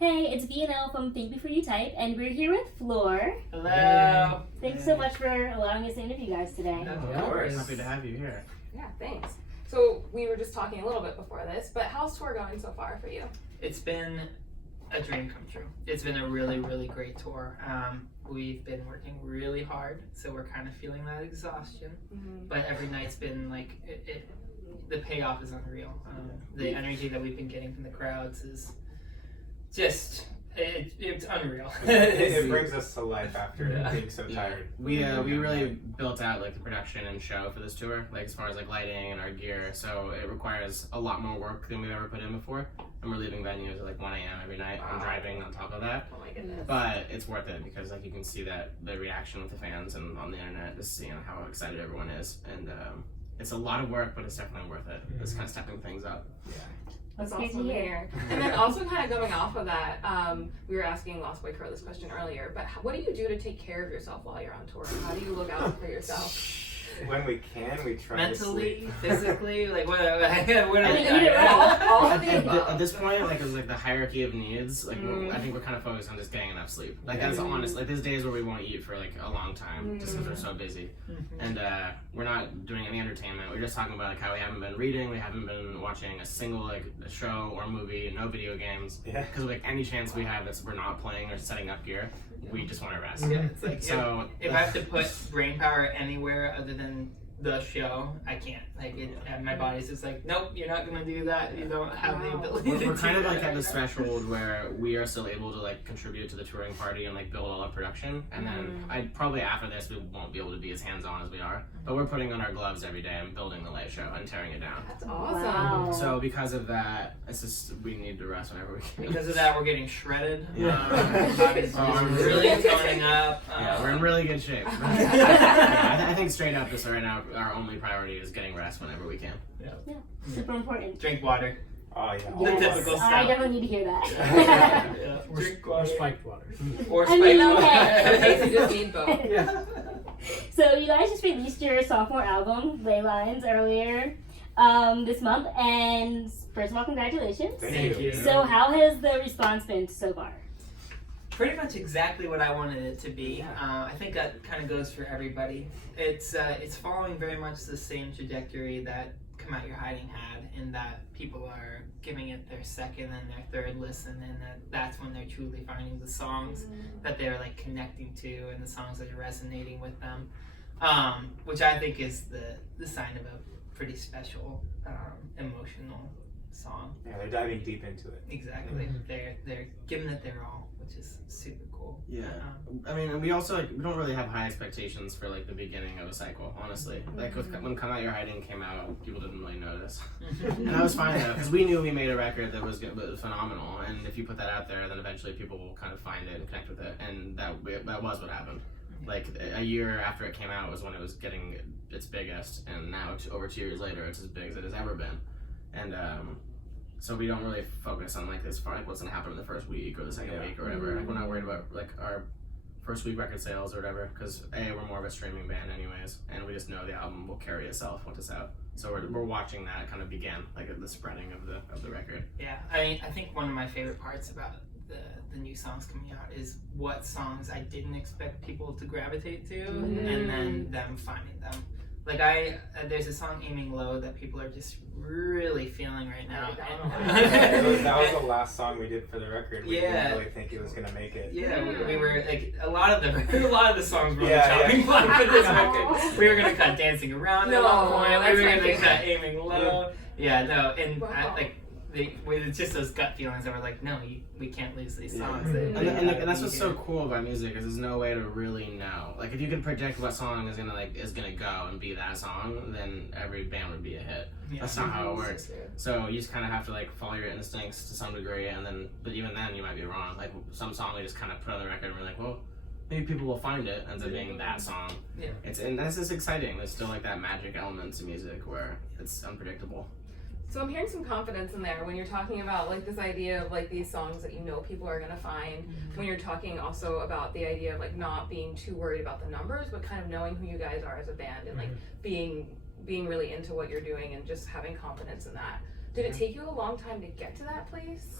Hey, it's BNL from TBYT, and we're here with Flor. Hello. Thanks so much for allowing us to interview you guys today. Of course. Happy to have you here. Yeah, thanks. So we were just talking a little bit before this, but how's tour going so far for you? It's been a dream come true. It's been a really, really great tour. We've been working really hard, so we're kind of feeling that exhaustion. But every night's been like, the payoff is unreal. The energy that we've been getting from the crowds is just, it's unreal. It brings us to life after being so tired. We really built out like the production and show for this tour, like as far as like lighting and our gear. So it requires a lot more work than we've ever put in before. And we're leaving venues at like 1 a.m. every night. I'm driving on top of that. Oh my goodness. But it's worth it because like you can see that the reaction with the fans and on the internet, just seeing how excited everyone is. And it's a lot of work, but it's definitely worth it. It's kind of stepping things up. Yeah. That's Great to awesome to hear. hear. And then also kind of going off of that, we were asking Lost Boy Crow this question earlier, but what do you do to take care of yourself while you're on tour? How do you look out for yourself? When we can, we try Mentally, to sleep. physically, like what I mean, either way. All of the above. At this point, like it's like the hierarchy of needs. Like I think we're kind of focused on just getting enough sleep. Like that's honest. Like there's days where we won't eat for like a long time just because we're so busy, and we're not doing any entertainment. We're just talking about like how we haven't been reading, we haven't been watching a single like a show or movie, no video games. Yeah. Because like any chance we have that we're not playing or setting up gear, we just want to rest. Yeah, it's like So if I have to put brain power anywhere other than the show, I can't. Like my body's just like, nope, you're not gonna do that. You don't have the ability to we're do kind of like that. at this threshold where we are still able to like contribute to the touring party and like build all our production, and then I probably after this we won't be able to be as hands-on as we are, but we're putting on our gloves every day and building the light show and tearing it down. That's awesome. Wow. So because of that, it's just we need to rest whenever we can. Because of that, we're getting shredded. Yeah. Body's really toning up. Yeah, we're in really good shape. Yeah, I think straight up, this right now, our only priority is getting rest whenever we can. Yeah, super important. Drink water. Oh yeah. The typical I stuff. definitely need to hear that. Yeah. Drink Or water. spiked water. Or I mean, spiked okay. Okay, so you just need both. Yeah. So you guys just released your sophomore album, Ley Lines, earlier this month, and first of all, congratulations. Thank you. So how has the response been so far? Pretty much exactly what I wanted it to be. I think that kind of goes for everybody. It's following very much the same trajectory that Come Out Your Hiding had, in that people are giving it their second and their third listen, and that's when they're truly finding the songs that they're like connecting to and the songs that are resonating with them, which I think is the sign of a pretty special emotional song. Yeah, they're diving deep into it. Exactly. They're giving it their all, which is super cool. Yeah, I mean, and we also like we don't really have high expectations for like the beginning of a cycle, honestly. Like when Come Out Your Hiding came out, people didn't really notice, and that was fine though, because we knew we made a record that was phenomenal, and if you put that out there, then eventually people will kind of find it and connect with it, and that was what happened. Like a year after it came out was when it was getting its biggest, and now over 2 years later, it's as big as it has ever been, and so we don't really focus on like this far, like what's gonna happen in the first week or the second week or whatever. Like we're not worried about like our first week record sales or whatever, because we're more of a streaming band anyways, and we just know the album will carry itself once it's out. So we're watching that kind of begin, like the spreading of the record. Yeah, I mean, I think one of my favorite parts about the new songs coming out is what songs I didn't expect people to gravitate to, and then them finding them. Like there's a song Aiming Low that people are just really feeling right now. That was the last song we did for the record. We Yeah. didn't really think it was gonna make it. Yeah, we were like a lot of the songs were on Yeah, the chopping block for this yeah. record. We were gonna cut Dancing Around at one point. that's We were my gonna favorite. cut Aiming Low. Yeah, no, and Wow. it's just those gut feelings that were like, no, we can't lose these songs. And that's what's so cool about music is there's no way to really know. Like if you could predict what song is gonna go and be that song, then every band would be a hit. Yeah. That's not how it works. So you just kind of have to like follow your instincts to some degree, and then but even then you might be wrong. Like some song we just kind of put on the record and we're like, well, maybe people will find it, ends up being that song. Yeah. And that's just exciting. There's still like that magic element to music where it's unpredictable. So I'm hearing some confidence in there when you're talking about like this idea of like these songs that you know people are gonna find. When you're talking also about the idea of like not being too worried about the numbers, but kind of knowing who you guys are as a band and like being really into what you're doing and just having confidence in that. Did it take you a long time to get to that place?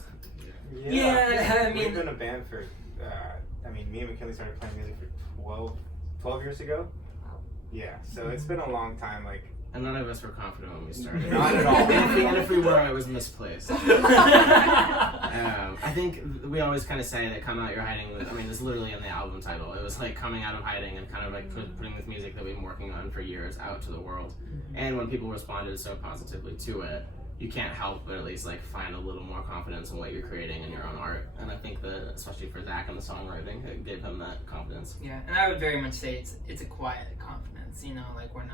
Yeah, I mean, we've been a band for, me and McKinley started playing music for 12 years ago. Yeah, so it's been a long time, like. And none of us were confident when we started. Not at all. And if we were, it was misplaced. I think we always kind of say that come out your hiding, it's literally in the album title. It was like coming out of hiding and kind of like putting this music that we've been working on for years out to the world. And when people responded so positively to it, you can't help but at least like find a little more confidence in what you're creating in your own art. And I think that, especially for Zach and the songwriting, it gave him that confidence. Yeah, and I would very much say it's a quiet confidence, like we're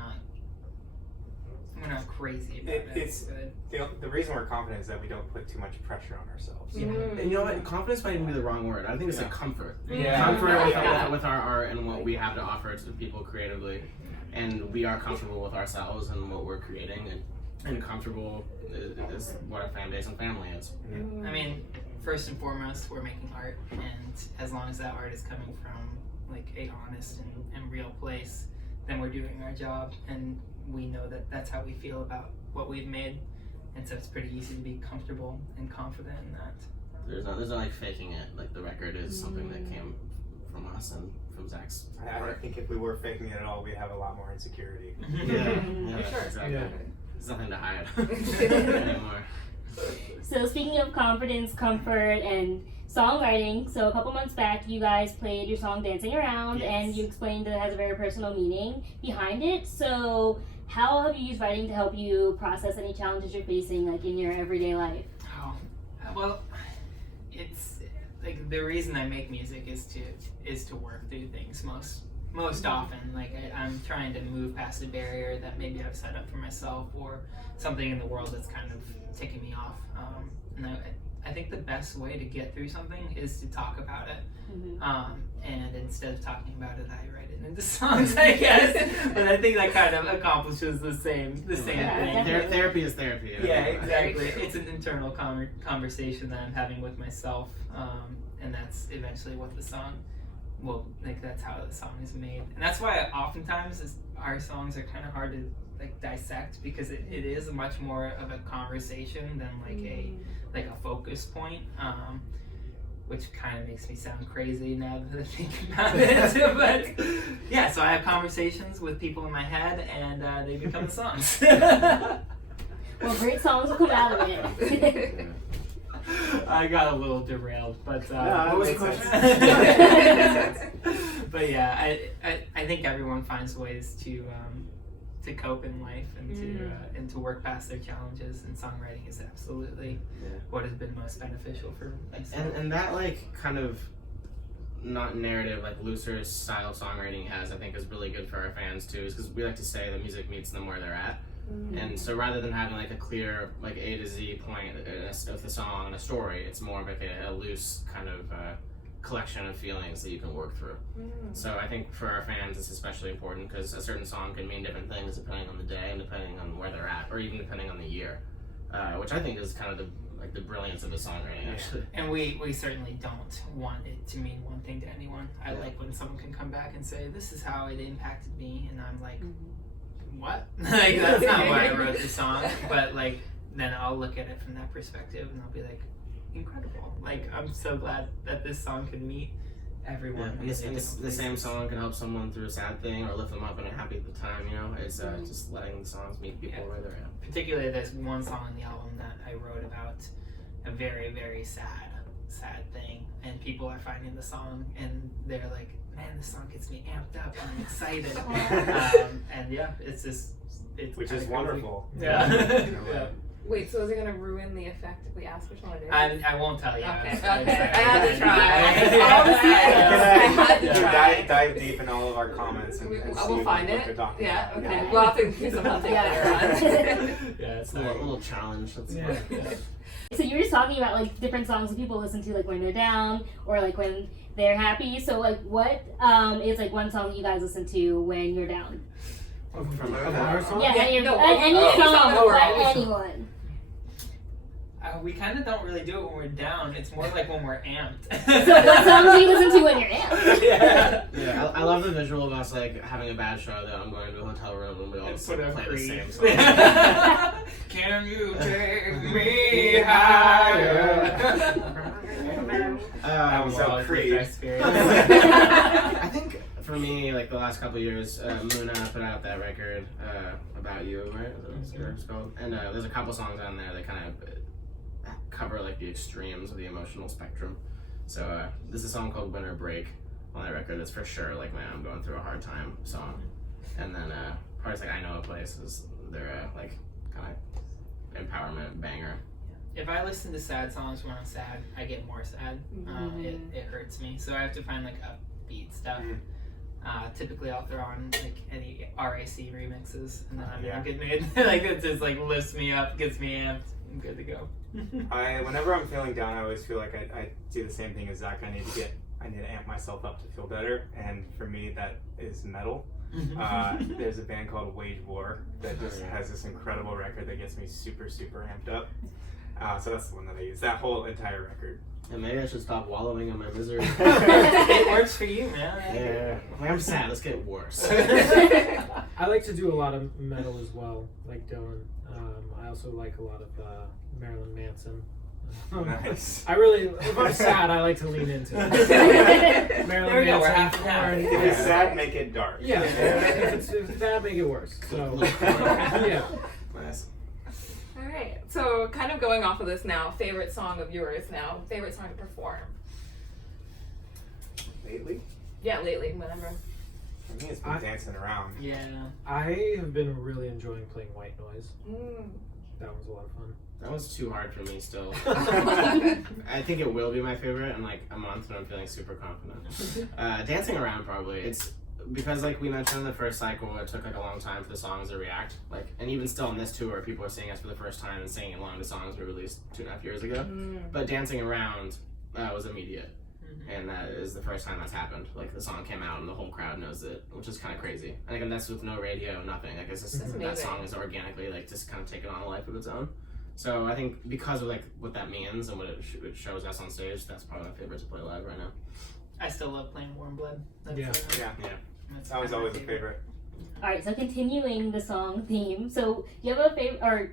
not crazy about it. The reason we're confident is that we don't put too much pressure on ourselves. Yeah. And you know what? Confidence might even be the wrong word. I think it's like comfort. Yeah. Comfort with our art and what we have to offer to people creatively. And we are comfortable with ourselves and what we're creating. And comfortable is what our fan base and family is. I mean, first and foremost, we're making art. And as long as that art is coming from like a honest and real place, then we're doing our job. And we know that that's how we feel about what we've made, and so it's pretty easy to be comfortable and confident in that. There's no like faking it. Like the record is something that came from us and from Zach's I think if we were faking it at all, we'd have a lot more insecurity. Yeah, For sure. exactly. Yeah. There's nothing to hide anymore. So speaking of confidence, comfort, and songwriting, so a couple months back you guys played your song Dancing Around, and you explained that it has a very personal meaning behind it. So how have you used writing to help you process any challenges you're facing like in your everyday life? Oh, well, it's like the reason I make music is to work through things most often. Like I'm trying to move past a barrier that maybe I've set up for myself, or something in the world that's kind of ticking me off. And I think the best way to get through something is to talk about it. And instead of talking about it, I write it into songs, I guess. But I think that kind of accomplishes the same thing. Therapy is therapy. Yeah, exactly. It's an internal conversation that I'm having with myself, and that's eventually what the song that's how the song is made. And that's why oftentimes our songs are kind of hard to like dissect, because it is much more of a conversation than like a focus point, which kind of makes me sound crazy now that I think about it. But yeah, so I have conversations with people in my head, and they become the songs. Well, great songs will come out of it. I got a little derailed, but what was the question? But yeah, I think everyone finds ways to cope in life and to work past their challenges, and songwriting is absolutely what has been most beneficial for myself. And that like kind of not narrative, like looser style songwriting has, I think, is really good for our fans too, is because we like to say that music meets them where they're at. And so rather than having like a clear like A to Z point with a song and a story, it's more of like a loose kind of collection of feelings that you can work through. So I think for our fans it's especially important, because a certain song can mean different things depending on the day and depending on where they're at, or even depending on the year, which I think is kind of the brilliance of the songwriting, actually. And we certainly don't want it to mean one thing to anyone. I like when someone can come back and say, this is how it impacted me, and I'm like, what? Like, that's not why I wrote the song. But like, then I'll look at it from that perspective, and I'll be like, incredible. Like, I'm so glad that this song can meet everyone. And the same song can help someone through a sad thing or lift them up and are happy at the time, It's just letting the songs meet people where they're at. Particularly, there's one song on the album that I wrote about a very, very sad thing, and people are finding the song and they're like, man, this song gets me amped up, I'm excited. And yeah, it's Which is wonderful. Yeah. Wait, so is it going to ruin the effect if we ask which one it is? I won't tell you. Okay. I had to try. I had to try. Dive deep in all of our comments and see We'll find what it. they're talking Yeah, about. okay. We'll have to do some hunting later on. Yeah, it's A little challenge. That's fun. So you were just talking about like different songs that people listen to like when they're down or like when they're happy. So like what is like one song that you guys listen to when you're down? From our song? Yeah, any no, song that we're by always- anyone. We kind of don't really do it when we're down. It's more like when we're amped. So what songs do you listen to when you're amped? Yeah. I love the visual of us like having a bad show that I'm going to a hotel room and we all just Put like, up play the Creed. same song. Can you take me higher? That was so Creed. I think for me, like the last couple of years, Muna put out that record, About You, right? Is that what it's called? And there's a couple songs on there that kind of cover like the extremes of the emotional spectrum. So this is a song called Winter Break on that record. It's for sure like, man, I'm going through a hard time song. And then parts like I Know a Place is their like kind of empowerment banger. If I listen to sad songs when I'm sad, I get more sad. It hurts me. So I have to find like upbeat stuff. Typically I'll throw on like any RAC remixes and then I'm in a good mood. Like it just like lifts me up, gets me amped. I'm good to go. Whenever I'm feeling down, I always feel like I do the same thing as Zach. I need to amp myself up to feel better, and for me that is metal. There's a band called Wage War that just has this incredible record that gets me super, super amped up. So that's the one that I use. That whole entire record. And maybe I should stop wallowing in my misery. It works for you, man. Yeah. Like, I'm sad. Let's get worse. I like to do a lot of metal as well, like Dylan. I also like a lot of Marilyn Manson. Nice. I really, if I'm sad, I like to lean into it. Marilyn There we go, we're Manson, half and half. Korn. If it's sad, make it dark. Yeah, if it's bad, make it worse. So, yeah. Nice. All right. So, kind of going off of this now, favorite song of yours now, favorite song to perform. Lately? Yeah, lately, whenever. For me, it's been Dancing Around. Yeah. I have been really enjoying playing White Noise. Mm. That was a lot of fun. That was too hard for me still. I think it will be my favorite in like a month when I'm feeling super confident. Dancing Around probably. It's because like we mentioned in the first cycle, it took like a long time for the songs to react. Like, and even still on this tour, people are seeing us for the first time and singing along to songs we released 2.5 years ago. But Dancing Around was immediate. And that is the first time that's happened. Like the song came out and the whole crowd knows it, which is kind of crazy. And that's with no radio, nothing. Like it's just that song is organically like just kind of taken on a life of its own. So I think because of like what that means and what it shows us on stage, that's probably my favorite to play live right now. I still love playing Warm Blood. That's, Yeah. That's That was always a favorite. Alright, so continuing the song theme. So do you have a favorite or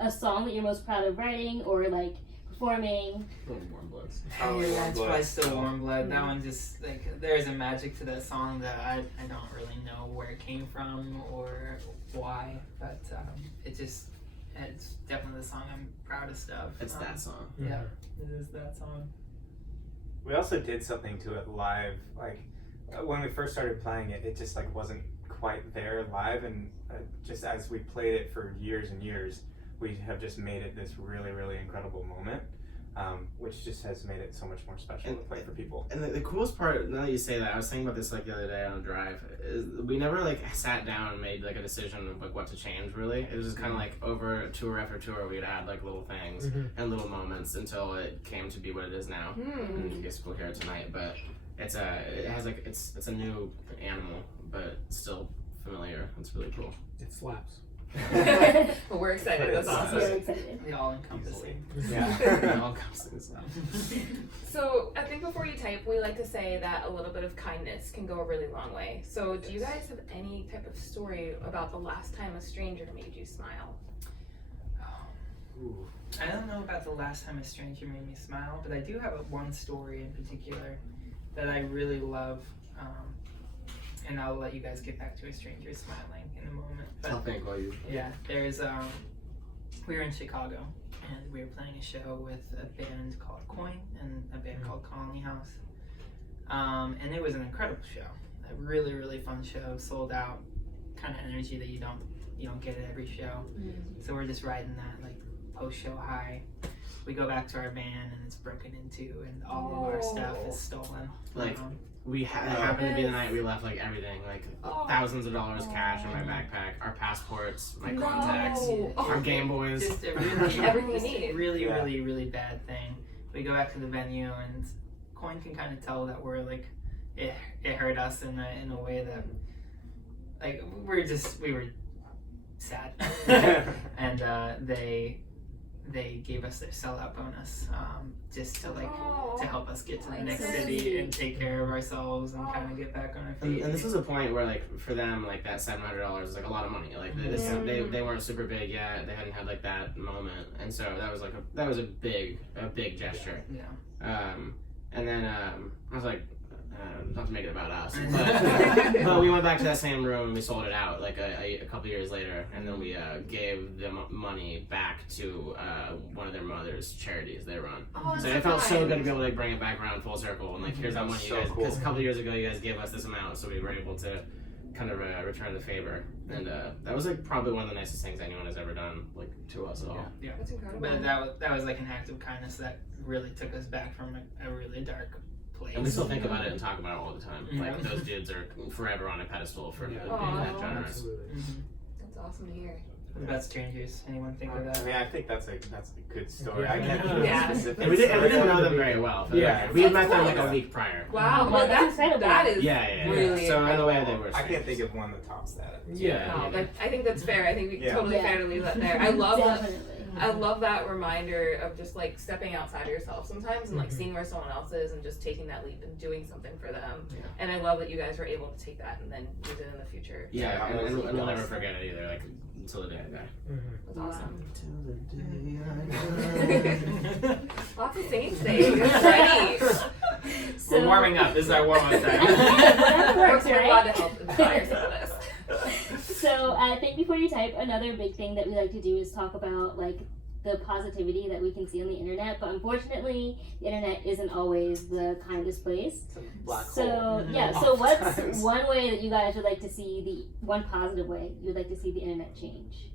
a song that you're most proud of writing or like performing? Warm Bloods. Oh, yeah, Warm that's Blood. probably still Warm Blood. That one just like there's a magic to that song that I don't really know where it came from or why, but it's definitely the song I'm proudest of. It's that song. Yeah, it is that song. We also did something to it live. Like when we first started playing it, it just like wasn't quite there live, and just as we played it for years and years, we have just made it this really, really incredible moment, which just has made it so much more special to play for people. And the coolest part, now that you say that, I was thinking about this like the other day on a drive, is we never like sat down and made like a decision of like what to change really. It was just kind of like over tour after tour we'd add like little things and little moments until it came to be what it is now. And I guess we'll hear it tonight, but it's a new animal, but still familiar. It's really cool. It slaps. But we're excited. That's awesome. Very excited. The all-encompassing. It all comes to stuff. So I think before you type, we like to say that a little bit of kindness can go a really long way. So do you guys have any type of story about the last time a stranger made you smile? Ooh. I don't know about the last time a stranger made me smile, but I do have one story in particular that I really love, and I'll let you guys get back to a stranger smiling in a moment. But I'll think while you. yeah, there's we were in Chicago and we were playing a show with a band called Coin and a band called Colony House, and it was an incredible show, a really, really fun show, sold out, kind of energy that you don't get at every show. So we're just riding that like post-show high. We go back to our van and it's broken into and all of our stuff is stolen. Like, it happened to be the night we left like everything, like thousands of dollars cash in my backpack, our passports, my contacts, our Game Boys. Just a Everything you need. really, really, really bad thing. We go back to the venue and Coin can kind of tell that we're like, it hurt us in a way that, like, we were sad. And they gave us their sellout bonus, just to to help us get to the next so city sweet. and take care of ourselves and kind of get back on our And, feet. and this was a point where, like, for them, like, that $700 is like a lot of money. Like, they weren't super big yet. They hadn't had like that moment, and so that was a big gesture. Yeah. And then I was like, not to make it about us, but we went back to that same room and we sold it out like a couple years later, and then we gave them money back to one of their mother's charities they run. Oh, So it felt so good to be able to like bring it back around full circle and like here's that money you So guys, cool. because a couple years ago you guys gave us this amount, so we were able to kind of return the favor, and that was like probably one of the nicest things anyone has ever done like to us at all. Yeah. That's incredible. But that was like an act of kindness that really took us back from a really dark place. And we still think about it and talk about it all the time. Yeah. Like those dudes are forever on a pedestal for being Aw. that generous. Absolutely. That's awesome to hear. What about strangers? Anyone think of I that? mean, I think that's a good story. Yeah. I can't think of Yeah. a specific And we didn't story. know them very well. For the Yeah. record. We had met them That's like a cool. week prior. Wow, Wow, well, that's that incredible. is Yeah. really So in a way they incredible. were. I can't think of one that tops that. Yeah. Wow, I think that's fair. I think we Yeah. totally Yeah. fair to leave that there. I love that. Definitely. I love that reminder of just like stepping outside of yourself sometimes and like seeing where someone else is and just taking that leap and doing something for them. Yeah. And I love that you guys were able to take that and then use it in the future. Yeah, Yeah, and we'll never awesome. forget it either. Like until the day I die. That's awesome. Until Lots of singing today. Get ready. So, We're warming up. This is our warm-up time. That works, We're glad right? to help inspire some of this. So, think before you type, another big thing that we like to do is talk about like the positivity that we can see on the internet, but unfortunately, the internet isn't always the kindest place. It's a black So, hole. yeah, so what's Oftentimes. one way that you guys would like to see one positive way you would like to see the internet change?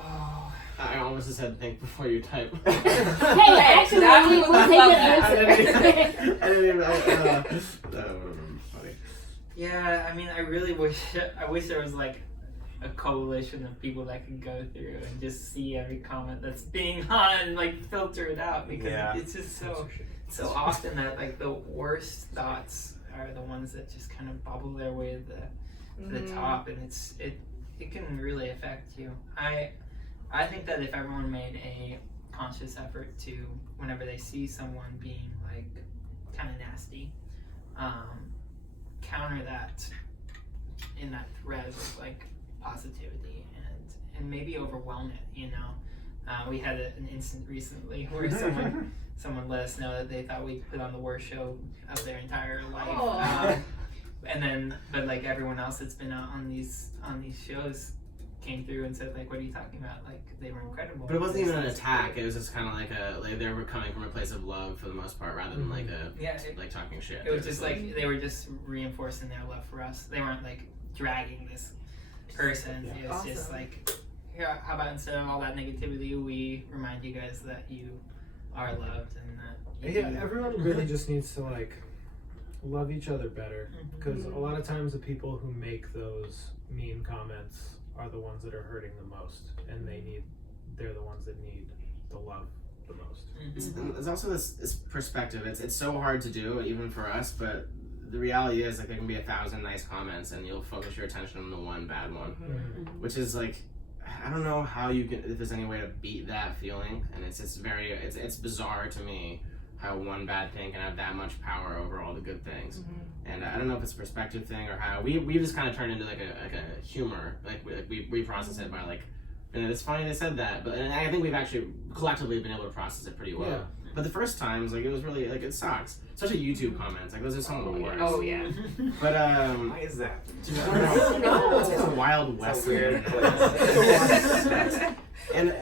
Oh, I almost just said think before you type. Hey, actually, that we'll was take love that I answer. didn't even. That would have been funny. yeah. I mean, I wish there was like a coalition of people that could go through and just see every comment that's being on and like filter it out, because Yeah. it's just so often that like the worst thoughts are the ones that just kind of bubble their way to the top, and it can really affect you. I think that if everyone made a conscious effort to, whenever they see someone being like kind of nasty, counter that in that thread of like positivity and maybe overwhelm it, you know. We had an incident recently where someone let us know that they thought we put on the worst show of their entire life. And then, but like everyone else that's been on these shows came through and said like, what are you talking about? Like, they were incredible. But it wasn't even an attack. It was just kind of like they were coming from a place of love for the most part, rather than like like talking shit. It was just like they were just reinforcing their love for us. They weren't like dragging this person. Yeah. It was just Awesome. like, here, how about instead of all that negativity, we remind you guys that you are loved and that you Yeah, everyone really just needs to like love each other better, because a Mhm. lot of times the people who make those mean comments are the ones that are hurting the most, and they're the ones that need the love the most. There's also this perspective. It's so hard to do, even for us, but the reality is like there can be 1,000 nice comments and you'll focus your attention on the one bad one, which is like, I don't know how you can, if there's any way to beat that feeling, and it's bizarre to me how one bad thing can have that much power over all the good things. And I don't know if it's a perspective thing or how we just kind of turned into like a humor, like we process it by like, you know, it's funny they said that, but and I think we've actually collectively been able to process it pretty well. Yeah. But the first times, like, it was really like, it sucks. Especially YouTube comments, like those are some of the worst. Oh yeah. But Why is that? I don't know. It's a wild It's a west. weird place. And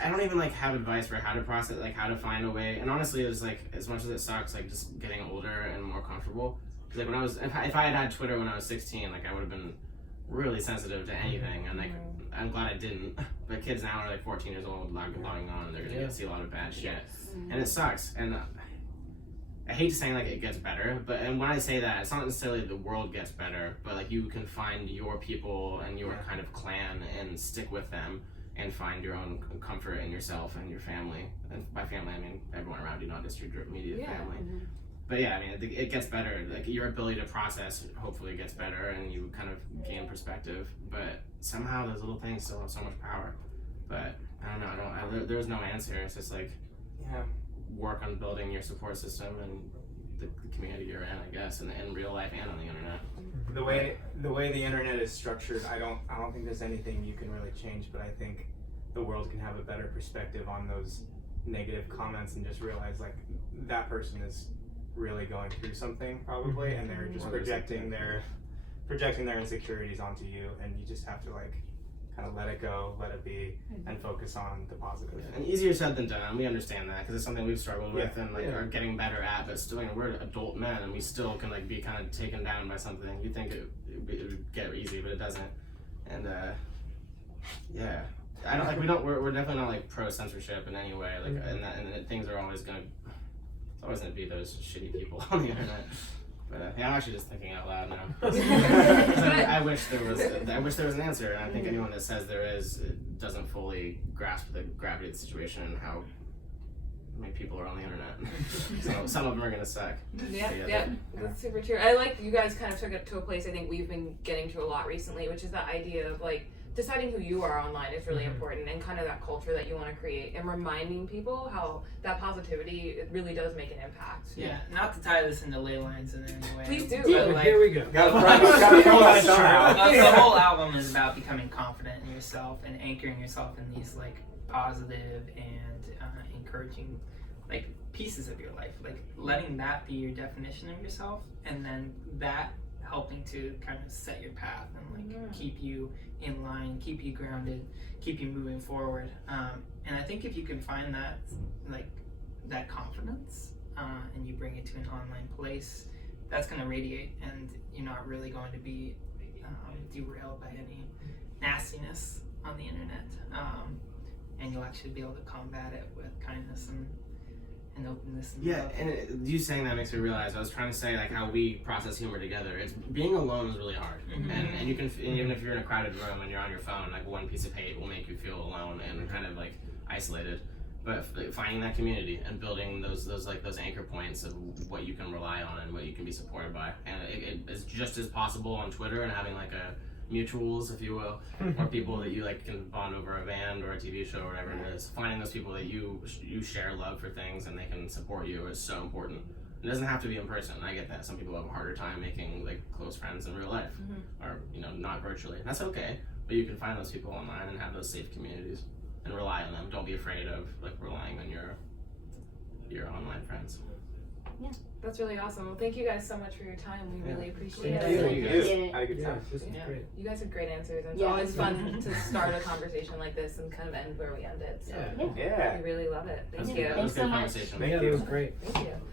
I don't even like have advice for how to process, like how to find a way. And honestly, it was like, as much as it sucks, like just getting older and more comfortable. Because like when I was, if I had Twitter when I was 16, like I would have been really sensitive to anything. And like I'm glad I didn't. But kids now are like 14 years old, logging on, and they're gonna see a lot of bad shit. And it sucks. And I hate to say like it gets better, but and when I say that, it's not necessarily the world gets better, but like you can find your people and your kind of clan and stick with them and find your own comfort in yourself and your family. And by family, I mean everyone around you, not just your immediate family. But yeah, I mean, it gets better. Like your ability to process hopefully gets better, and you kind of gain perspective. But somehow those little things still have so much power. But I don't know. There's no answer. It's just like work on building your support system and the community you're in, I guess, and in real life and on the internet. The way the internet is structured, I don't think there's anything you can really change, but I think the world can have a better perspective on those negative comments and just realize like that person is really going through something probably, and they're just projecting their insecurities onto you, and you just have to like kind of let it go, let it be, and focus on the positive. Yeah, and easier said than done, and we understand that because it's something we've struggled with and like are getting better at. But still, we're adult men, and we still can like be kind of taken down by something. You think it would get easy, but it doesn't. And I don't like we're definitely not like pro censorship in any way. Like and things are always gonna. It's always gonna be those shitty people on the internet. But I'm actually just thinking out loud now. I wish there was an answer, and I think anyone that says there is doesn't fully grasp the gravity of the situation and how many people are on the internet. So some of them are gonna suck. Yeah, that's super true. I like you guys kind of took it to a place I think we've been getting to a lot recently, which is that idea of like deciding who you are online is really important, and kind of that culture that you want to create, and reminding people how that positivity it really does make an impact. Yeah, not to tie this into ley lines in any way. Please do. But like, Here we go. the whole album is about becoming confident in yourself and anchoring yourself in these like positive and encouraging like pieces of your life, like letting that be your definition of yourself, and then that helping to kind of set your path and like keep you in line, keep you grounded, keep you moving forward. And I think if you can find that like that confidence and you bring it to an online place, that's going to radiate, and you're not really going to be derailed by any nastiness on the internet, and you'll actually be able to combat it with kindness and openness and love. And you saying that makes me realize I was trying to say like how we process humor together. It's being alone is really hard, and you can even if you're in a crowded room and you're on your phone, like one piece of hate will make you feel alone and kind of like isolated. But finding that community and building those anchor points of what you can rely on and what you can be supported by, and it is just as possible on Twitter and having like a mutuals, if you will, or people that you like can bond over a band or a TV show or whatever it is. Finding those people that you share love for things and they can support you is so important. It doesn't have to be in person. I get that some people have a harder time making like close friends in real life, or not virtually. That's okay, but you can find those people online and have those safe communities and rely on them. Don't be afraid of like relying on your online friends. Yeah. That's really awesome. Well, thank you guys so much for your time. We really appreciate Thank it. you. You guys. I had a good time. This is great. You guys have great answers, and it's Yeah. always fun to start a conversation like this and kind of end where we ended. So Yeah. we really love it. Thank you. That was Thanks a so good much. conversation. Thank Yeah, you. that was great. Thank you.